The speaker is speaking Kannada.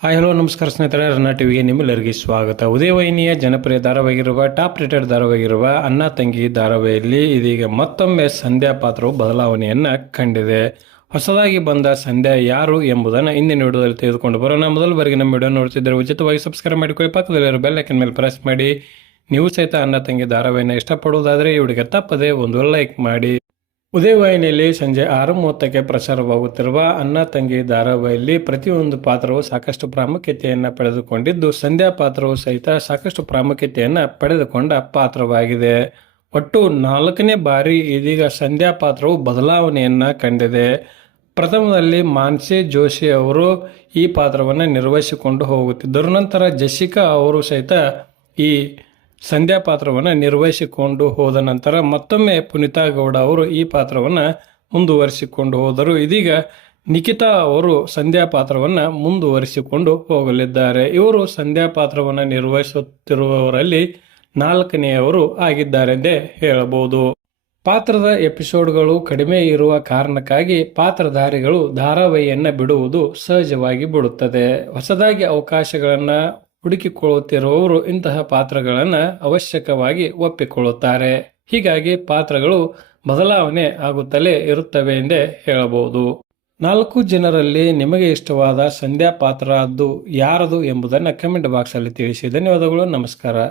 ಹಾಯ್ ಹಲೋ ನಮಸ್ಕಾರ ಸ್ನೇಹಿತರೆ ರನ್ನ ಟಿವಿಗೆ ನಿಮ್ಮೆಲ್ಲರಿಗೆ ಸ್ವಾಗತ. ಉದಯವಾಹಿನಿಯ ಜನಪ್ರಿಯ ಧಾರಾವಾಹಿರುವ ಟಾಪ್ ರೇಟೆಡ್ ಧಾರಾವಾಹಿರುವ ಅಣ್ಣ ತಂಗಿ ಧಾರಾವಾಹಿಯಲ್ಲಿ ಇದೀಗ ಮತ್ತೊಮ್ಮೆ ಸಂಧ್ಯಾ ಪಾತ್ರವು ಬದಲಾವಣೆಯನ್ನು ಕಂಡಿದೆ. ಹೊಸದಾಗಿ ಬಂದ ಸಂಧ್ಯಾ ಯಾರು ಎಂಬುದನ್ನು ಇಂದಿನ ವಿಡಿಯೋದಲ್ಲಿ ತೆಗೆದುಕೊಂಡು ಬರೋಣ. ಮೊದಲ ಬಾರಿಗೆ ನಮ್ಮ ವಿಡಿಯೋ ನೋಡ್ತಿದ್ದರೆ ಉಚಿತವಾಗಿ ಸಬ್ಸ್ಕ್ರೈಬ್ ಮಾಡಿಕೊಳ್ಳಿ. ಪಕ್ಕದಲ್ಲಿರೋ ಬೆಲ್ ಐಕನ್ ಮೇಲೆ ಪ್ರೆಸ್ ಮಾಡಿ. ನೀವು ಸಹಿತ ಅಣ್ಣ ತಂಗಿ ಧಾರಾವಾಹಿನ ಇಷ್ಟಪಡುವುದಾದರೆ ಇವಳಿಗೆ ತಪ್ಪದೆ ಒಂದು ಲೈಕ್ ಮಾಡಿ. ಉದಯವಾಹಿನಿಯಲ್ಲಿ ಸಂಜೆ ಆರು ಮೂವತ್ತಕ್ಕೆ ಪ್ರಸಾರವಾಗುತ್ತಿರುವ ಅನ್ನ ತಂಗಿ ಧಾರಾವಾಹಿಯಲ್ಲಿ ಪ್ರತಿಯೊಂದು ಪಾತ್ರವು ಸಾಕಷ್ಟು ಪ್ರಾಮುಖ್ಯತೆಯನ್ನು ಪಡೆದುಕೊಂಡಿದ್ದು, ಸಂಧ್ಯಾ ಪಾತ್ರವು ಸಹಿತ ಸಾಕಷ್ಟು ಪ್ರಾಮುಖ್ಯತೆಯನ್ನು ಪಡೆದುಕೊಂಡ ಪಾತ್ರವಾಗಿದೆ. ಒಟ್ಟು ನಾಲ್ಕನೇ ಬಾರಿ ಇದೀಗ ಸಂಧ್ಯಾ ಪಾತ್ರವು ಬದಲಾವಣೆಯನ್ನು ಕಂಡಿದೆ. ಪ್ರಥಮದಲ್ಲಿ ಮಾನ್ಸಿ ಜೋಶಿ ಅವರು ಈ ಪಾತ್ರವನ್ನು ನಿರ್ವಹಿಸಿಕೊಂಡು ಹೋಗುತ್ತಿದ್ದರು. ನಂತರ ಜಸಿಕಾ ಅವರು ಸಹಿತ ಈ ಸಂಧ್ಯಾ ಪಾತ್ರವನ್ನು ನಿರ್ವಹಿಸಿಕೊಂಡು ಹೋದ ನಂತರ ಮತ್ತೊಮ್ಮೆ ಪುನೀತಾ ಗೌಡ ಅವರು ಈ ಪಾತ್ರವನ್ನು ಮುಂದುವರಿಸಿಕೊಂಡು ಹೋದರು. ಇದೀಗ ನಿಖಿತಾ ಅವರು ಸಂಧ್ಯಾ ಪಾತ್ರವನ್ನು ಮುಂದುವರಿಸಿಕೊಂಡು ಹೋಗಲಿದ್ದಾರೆ. ಇವರು ಸಂಧ್ಯಾ ಪಾತ್ರವನ್ನು ನಿರ್ವಹಿಸುತ್ತಿರುವವರಲ್ಲಿ ನಾಲ್ಕನೆಯವರು ಆಗಿದ್ದಾರೆಂದೇ ಹೇಳಬಹುದು. ಪಾತ್ರದ ಎಪಿಸೋಡ್ಗಳು ಕಡಿಮೆ ಇರುವ ಕಾರಣಕ್ಕಾಗಿ ಪಾತ್ರಧಾರಿಗಳು ಧಾರಾವಾಹಿಯನ್ನು ಬಿಡುವುದು ಸಹಜವಾಗಿ ಬಿಡುತ್ತದೆ. ಹೊಸದಾಗಿ ಅವಕಾಶಗಳನ್ನು ಹುಡುಕಿಕೊಳ್ಳುತ್ತಿರುವವರು ಇಂತಹ ಪಾತ್ರಗಳನ್ನು ಅವಶ್ಯಕವಾಗಿ ಒಪ್ಪಿಕೊಳ್ಳುತ್ತಾರೆ. ಹೀಗಾಗಿ ಪಾತ್ರಗಳು ಬದಲಾವಣೆ ಆಗುತ್ತಲೇ ಇರುತ್ತವೆ ಎಂದೇ ಹೇಳಬಹುದು. ನಾಲ್ಕು ಜನರಲ್ಲಿ ನಿಮಗೆ ಇಷ್ಟವಾದ ಸಂಧ್ಯಾ ಪಾತ್ರ ಅದು ಯಾರದು ಎಂಬುದನ್ನು ಕಮೆಂಟ್ ಬಾಕ್ಸಲ್ಲಿ ತಿಳಿಸಿ. ಧನ್ಯವಾದಗಳು, ನಮಸ್ಕಾರ.